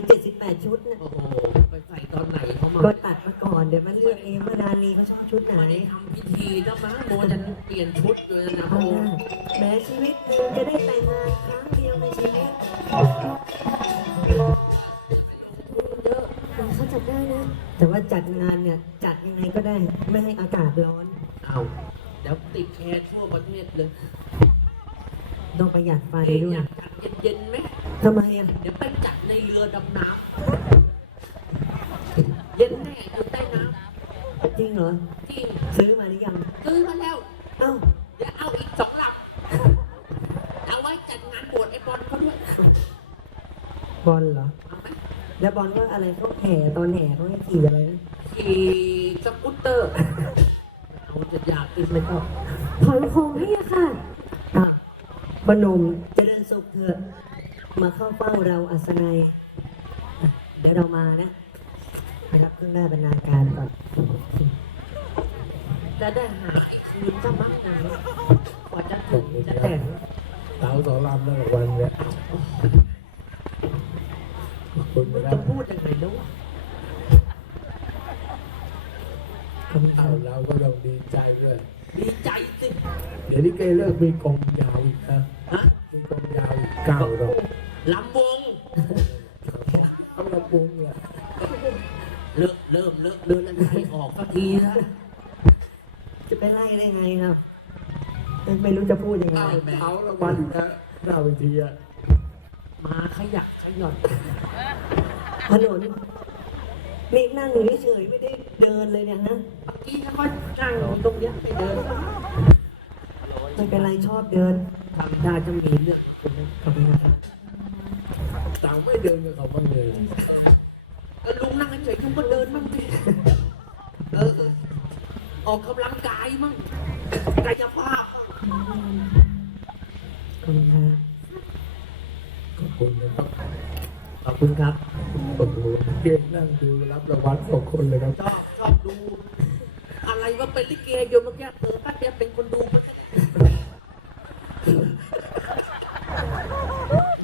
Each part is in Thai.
78ชุดนะโอ้โห ไปใส่ตอนไหนเขามาก็ตัดมาก่อนเดี๋ยวมันเลือกเองว่าดารีเขาชอบชุดไหนไม่ได้ทำพิธีเจ้ามั้งโมจะเปลี่ยนชุดอยู่นะนะพเอาระองหน้าค์แม้ชีวิตหนึ่งจะได้แต่งงานครั้งเดียวในชีวิตเยอะเขาจัดได้นะ แต่ว่าจัดงานเนี่ยจัดยังไงก็ได้ไม่ให้อากาศร้อน เอาเดี๋ยวติดแคร์ทั่วประเทศเลยต้องประหยัดไฟเอ๊ะด้วอยยากจัดเย็นๆไหม ทำไมอะเดี๋ยวไปจัดในเรือดำน้ำเย็นแน่อยู่ใต้น้จริงเหรอำจริงซื้อมาหรือยัง ซื้อมาแล้ว เอ้าเดี๋ยวเอาอีกสองลำเอาไว้จัดงานบวชไอ้บอลเขาด้วยบอลเหรอ เอาไหมแล้วบอลก็อะไรเขาแห่ตอนแห่เขาให้ขี่อะไรนะขี่สกูตเตอร์เอาจะอยากกินไม่ต้องถอยโคมให้อะค่ะอะพนมเจริญสุขเถอะ มาเข้าเฝ้าเราอัศนัยอะเดี๋ยวเรามานะ ไปรับเครื่องราบรรณาการก่อน จะได้หาไอ้คืนจะมั่งนะกว่าจะถึงจะแต่งเต๋าสองลำแล้วกับวันเนี่ยขอบคุณไม่นะครัจะบพูดยังไงแล้ววะขอบคุณคเอารับเราก็ต้องดีใจด้วย ดีใจสิ เดี๋ยวนี้เกเลิกมีกองยาวอีกนะฮะมีกองยาวอีกเก้าดอก ลำวง เอาละปุ้งเนี่ย เริ่ม เริ่มเริ่มเดินอะไรออกสักทีนะจะไปไล่ได้ไงครับ ไม่รู้จะพูดยังไงเอาเท้าละวันนะหน้าเวทีอะมาขยักขย่อนถนนนี่นั่งอยู่เฉยๆไม่ได้เดินเลยเนี่ยนะเมื่อกี้ฉันก็นั่งอยู่ตรงเนี้ยไปเดินไม่เป็นไรชอบเดินทำท่าจะมีเรื่องกับคุณนะขอบคุณนะครับเต๋าไม่เดินกับเขาบ้างเลย เออลุงนั่งเฉยๆลุงก็เดินมั่งสิเออเออ ออกกำลังกายมั่งกายภาพมั่งขอบคุณครับขอบคุณนะครับขอบคุณครับโอ้โหเก่งนั่งดูรับรางวัลขอบคุณเลยครับชอบชอบดู อะไรว่าเป็นลิเกอยู่เมื่อกี้เออป้าเตียเป็นคนดูมันก็ได้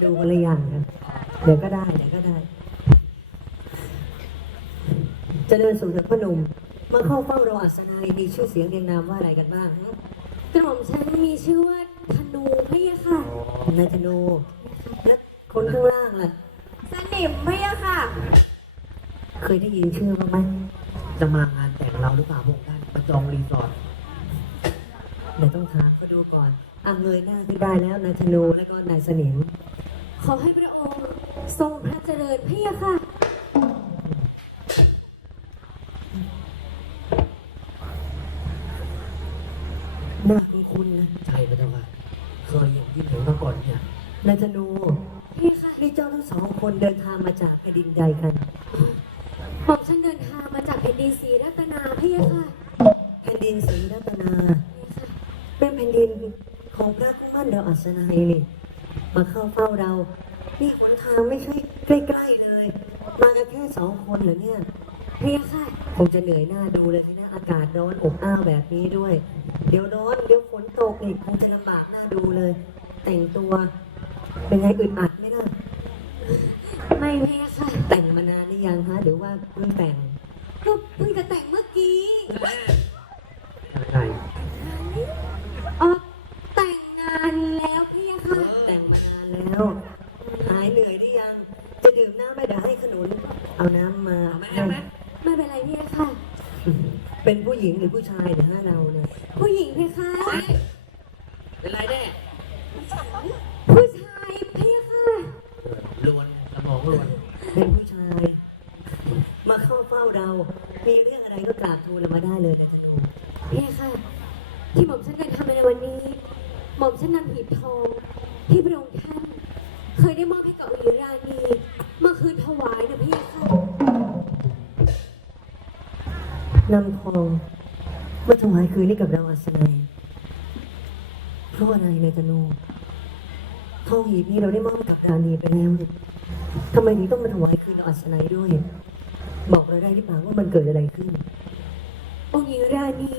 ดูคนละอย่างกันเดี๋ยวก็ได้เดี๋ยวก็ได้เจริญสุขเถิดพ่อหนุ่มมาเข้าเฝ้าเราอัศนัยมีชื่อเสียงเรียงนามว่าอะไรกันบ้างฮะกระหม่อมฉันมีชื่อว่าธนูพะยะค่ะนายธนูและคนข้างล่างล่ะ สนิมพะยะค่ะ เคยได้ยินชื่อบ้างไหมจะมางานแต่งเราหรือเปล่าพวกท่านมาจองรีสอร์ทเดี๋ยวต้องถามเขาดูก่อนอะเงยหน้าขึ้นได้แล้วนายธนูและก็นายสนิมขอให้พระองค์ทรงพระเจริญพะยะค่ะ หน้าคุ้นๆนะ ใช่ไหมเจ้าค่ะเคยเห็นที่ไหนมาก่อนเนี่ย นายธนู พะยะค่ะ นี่เจ้าทั้ง สองคนเดินทางมาจากแผ่นดินใดกันหม่อมฉันเดินทางมาจากแผ่นดินศรีรัตนาพะยะค่ะแผ่นดินศรีรัตนาพะยะค่ะเป็นแผ่นดินของพระกุมั่นเราอัศนัยนี่มาเข้าเฝ้าเรานี่หนทางไม่ใช่ใกล้ๆเลย มากันแค่สองคนเหรอเนี่ยพะยะค่ะคงจะเหนื่อยหน้าดูเลยสินะอากาศร้อนอบอ้าวแบบนี้ด้วย เดี๋ยวร้อนเดี๋ยวฝนตกอีกคงจะลำบากหน้าดูเลย แต่งตัวเป็นไงอึดอัดไหมล่ะ ไม่พะยะค่ะแต่งมานานหรือยังฮะหรือว่าเพิ่งแต่งก็เพิ่งจะแต่งเมื่อกี้ยังไงอ๋อแต่งงานแล้วพะยะค่ะแต่งมานานแล้วหายเหนื่อยหรือยัง จะดื่มน้ำไหม่เดี๋ยวให้ขนุน เอาน้ำมาเอาไหมเอาไหมไม่เป็นไรพะยะค่ะ เป็นผู้หญิงหรือผู้ชายเดี๋ยวให้เราเนี่ย ผู้หญิงเพคะ เฮ้ยเป็นไรแน่ ผู้ชายเพคะ ลวนสมองลวน เป็นผู้ชาย มาเข้าเฝ้าเรา มีเรื่องอะไรก็กราบทูลเรามาได้เลยนายธนูเพคะที่หม่อมฉันเดินทางมาในวันนี้ หม่อมฉันนำหีบทอง ที่พระองค์ท่าน เคยได้มอบให้กับอุยราณีเมื่อคืนถวายนะเพคะนำทองมาถวายคืนให้กับเราอัศนัยเพราะอะไรนายธนูทองหีบนี้เราได้มอบให้กับราณีไปแล้วทำไมถึงต้องมาถวายคืนเราอัศนัยด้วย บอกเราได้หรือเปล่าว่ามันเกิดอะไรขึ้นองค์หญิงราณี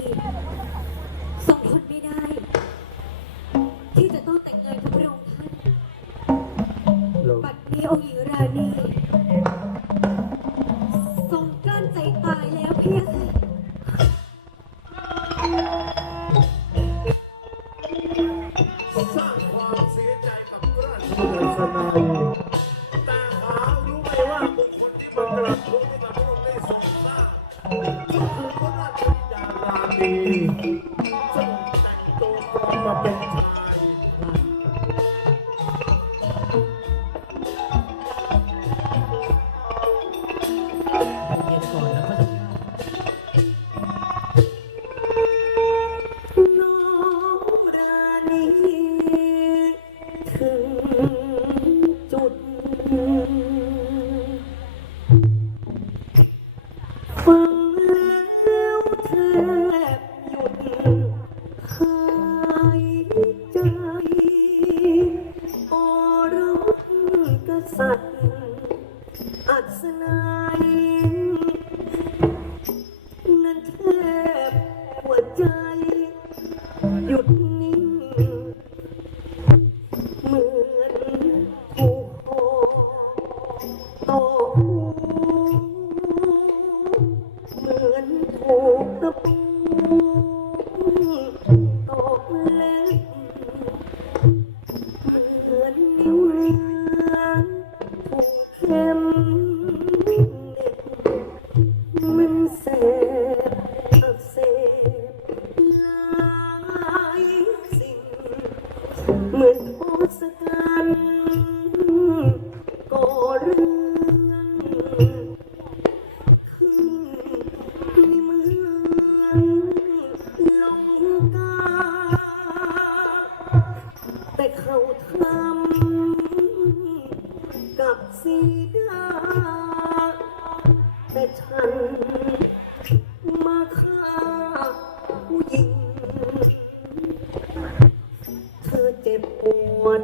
วด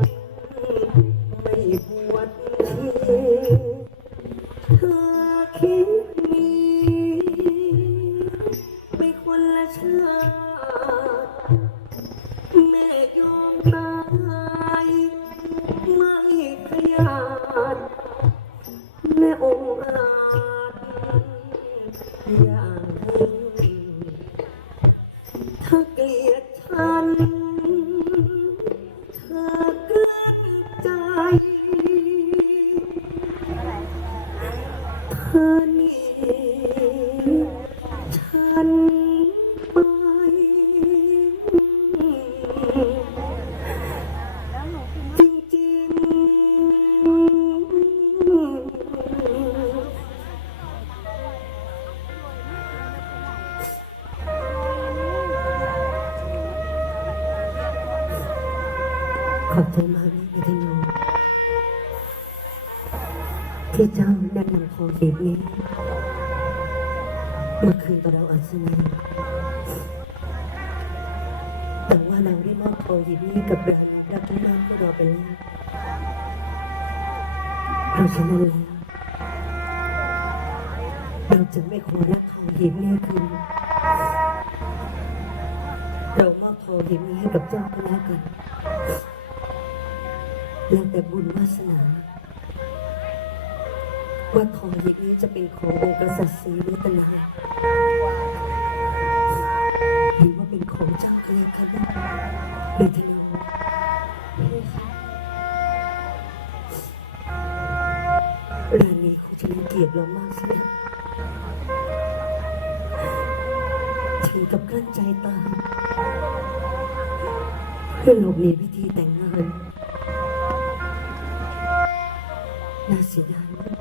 ไม่ปวดทีเธอคิดหนีไปคนละชาติแม่ยอมตายไม่ขยาดแม่องอาจอย่า ที่เจ้าได้นำทองสีนี้มาคืนกับเราอัศนัยแต่ว่าเราได้มอบทองหยิบนี้กับราณีรักที่บ้านพวกเราไปแล้วเพราะฉะนั้นแล้วเราจะไม่ขอรับทองหยิบนี้คืนเรามอบทองหยิบนี้ให้กับเจ้าก็แล้วกันแล้วแต่บุญวาสนา ว่าทองหยิบนี้จะเป็นขององค์กษัตริย์ศรีรัตนาหรือว่าเป็นของเจ้าก็แล้วกันนะเดชโนราณีคงจะรังเกียจเรามากสินะถึงกับกลั้นใจตายเพื่อหลบหนีพิธีแต่งงานน่าเสียดายมาก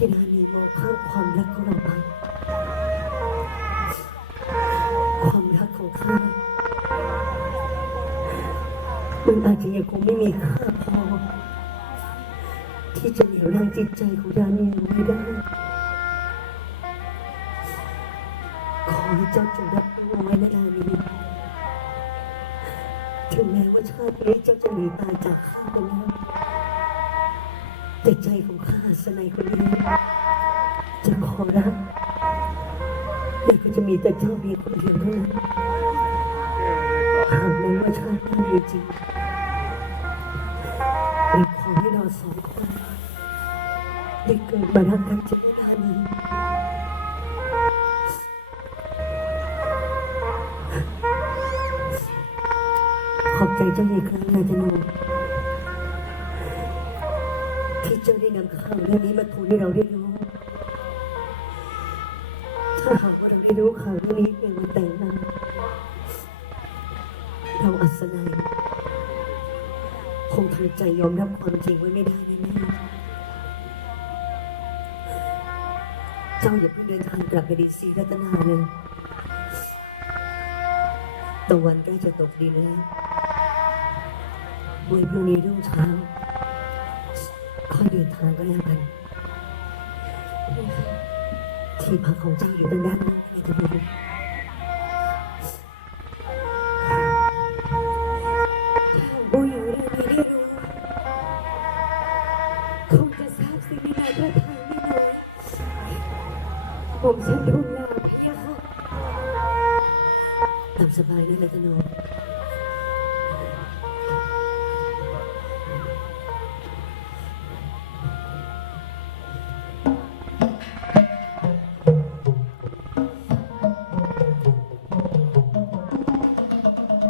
ที่นานีมองข้ามความรักของเราไป ความรักของข้า มันอาจจะยังคงไม่มีค่าพอ ที่จะเหนี่ยวรั้งจิตใจของรานีไว้ได้ ขอให้เจ้าจงรับรู้เอาไว้นะรานีถึงแม้ว่าชาตินี้เจ้าจะหนีตายจากข้าไปแล้ว แต่ใจของข้าสนัยคนนี้ จะขอรักแต่ก็จะมีแต่เจ้าเพียงคนเดียวเท่านั้นหากแม้ว่าชาติหน้ามีจริงเราขอให้เราสองคนได้เกิดมารักกันจนนานนี้ขอบใจเจ้าอีกครั้งนายธนูที่เนำข่าวเรื่องนี้มาทูลให้เราได้รู้ ถ้าหากว่าเราได้รู้ข่าวเรื่องนี้ในวันแต่งงานเราอัศนัยคงทำใจยอมรับความจริงไว้ไม่ได้แน่ๆเจ้าอย่าเพิ่งเดินทางกลับไปดีซีรัตนาเลยตะวันใกล้จะตกดินแล้ววันพรุ่งนี้รุ่งเช้า เดินทางก็แล้วกันที่พักของเจ้าอยู่ทางด้านโน้นนี่จะดูบูอยู่เรื่องนี้ได้รู้คงจะทราบซึ้งในนายพระทัยไม่น้อยผมฉันทูลลาพระยาค่ะตามสบายนะนายธนู